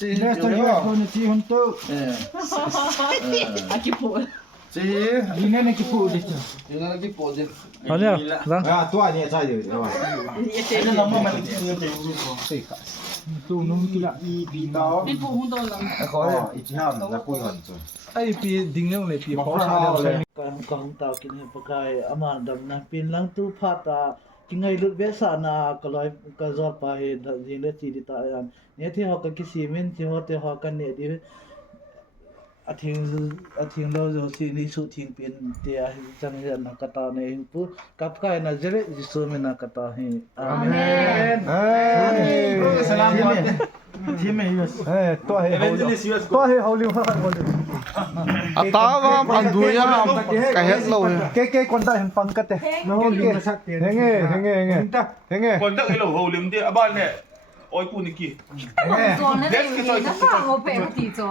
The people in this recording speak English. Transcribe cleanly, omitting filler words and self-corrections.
Resta io con ti honto. Aqui pô. Sì, Ini ne ki pu de. io non ti può dire. เอาแล้วลัง Ah, tua ni sai de. Ele não mama de Tu nung ki la i pi tao. Ele pô um dólar. Ko i ha na pu hon so. ไอ้ปีดิ่งเรื่องเลยปีขอชาแล้วเลย Kang kang tao kin he pakai ama dam na pin lang tu phata kingai lut be sa na kaloi ka zor pa he jing le chi di ta yan ne thi ho ka ki simen chi ho te ho kan ne di athing lo zo si ni su thing pin te a chang yan na kata ne pu kap kai na jere jisu me na kata he amen Salam Time yus.ตัวเฮเฮาลิวฮะคน Atawa ang duya kahit lo. เก๊ๆคนได้เห็นฟังกันแต่ No li na sak te. เฮงเฮง Ta. Kontak ilo holim dia aban ne. Oi puniki. Zona ne. Essa roupa é muito.